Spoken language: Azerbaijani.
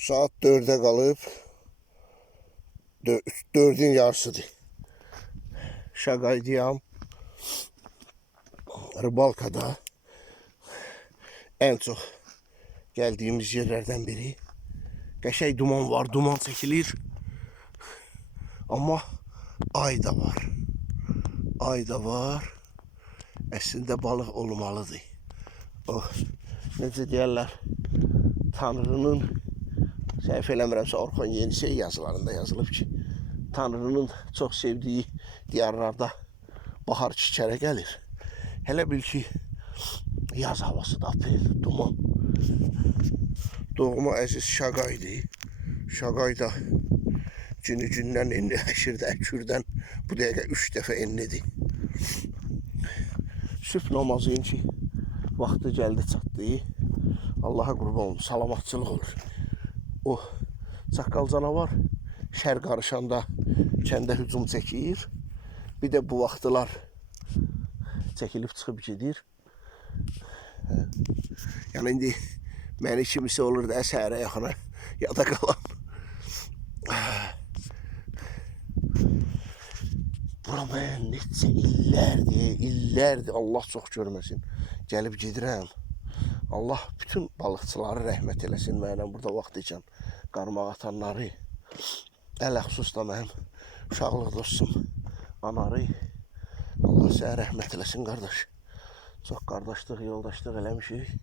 Saat 4'e qalıb. 4'ün yarısıdır. Şaqaydiyam. Rıbalkada en çox gəldiyimiz yerlərdən biri. Qəşəng duman var, duman çəkilir. Amma ay da var. Ay da var. Əslində balıq olmalıdır. O, necə deyərlər, Tanrının, səhv eləmirəmsə Orxon Yenisey yazılarında yazılıb ki, Tanrının çox sevdiyi diyarlarda bahar çiçəyə gəlir. Hələ bil ki, yaz havası da apel, duman. Doğma əziz Şaqaydı. Şaqayda günü-gündən enli, əşirdə, əkürdən bu dəqiqə 3 dəfə enlidir. Sübh namazıyım ki, vaxtı gəldi çatdı. Allaha qurban olun, salamatçılıq olur. O çaqqal canavar şər qarışanda kəndə hücum çəkir. Bir də bu vaxtlar çəkilib çıxıb gedir. Yəni indi məni kimisi olur da səhərə yaxına yada qalan. Bura mən neçə illərdir, Allah çox görməsin, gəlib gedirəm. Allah bütün balıqçıları rəhmət eləsin mənə burada vaxt ikən qarmaq atanları. Ələxsus da mənim uşaqlıq dostum anarı. Allah sənə rəhmət eləsin qardaş. Çox qardaşlıq, yoldaşlıq eləmişik.